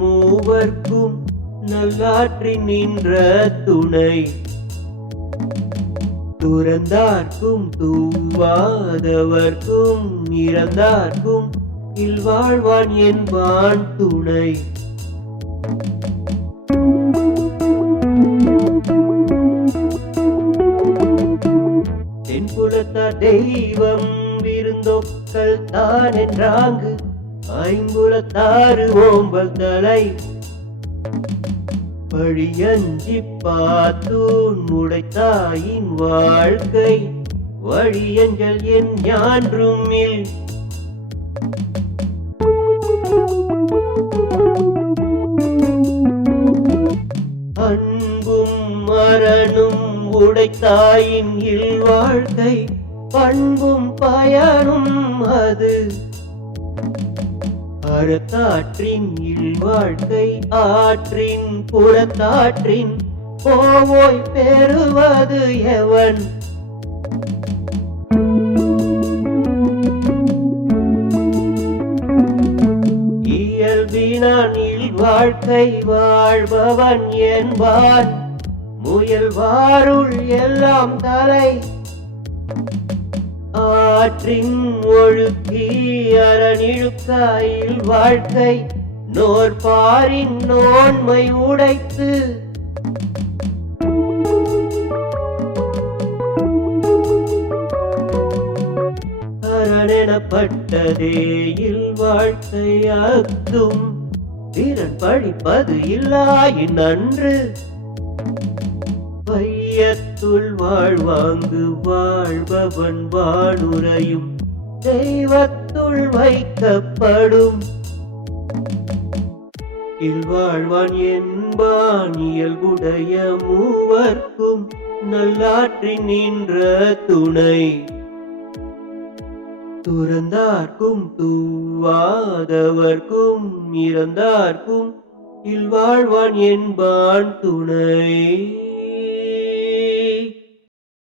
மூவர்க்கும் நல்லாற்றி நின்ற துணை. துறந்தார்க்கும் தூவாதவர்க்கும் இறந்தார்க்கும் இல்வாழ்வான் என்பான் துணை. தென்புலத்தார் தெய்வம் விருந்தொக்கல் தான் என்றாங்கு ஐம்புலத்தாறு ஓம்பல் தலை. பழியஞ்சி பாத்தூன் உடைத்தாயின் வாழ்க்கை வழியஞ்சல் என் ஞான்றுமில். அன்பும் மரணும் உடைத்தாயின் இல்வாழ்க்கை பண்பும் பயனும் அது. அறத்தாற்றின் இல்வாழ்க்கை ஆற்றின் புறத்தாற்றின் போவோய் பெறுவது எவன். இயல்பினான் இல்வாழ்க்கை வாழ்பவன் என்பான் முயல்வாருள் எல்லாம் தலை. ஆற்றின் ஒழுக்கி அரணிழுக்காயில் வாழ்க்கை நோற்பாரின் நோன்மை உடைத்து. அரணெனப்பட்டதே இல்வாழ்க்கை அத்தும் திறன் படிப்பது இல்லாயின் நன்று. வையத்துள் வாழ்வாங்கு வாழ்பவன் வானுரையும் தெய்வத்துள் வைக்கப்படும். இல்வாழ்வான் என்பான் இயல்புடைய மூவர்க்கும் நல்லாற்றி நின்ற துணை. துறந்தார்க்கும் தூவாதவர்க்கும் இறந்தார்க்கும் இல்வாழ்வான் என்பான் துணை.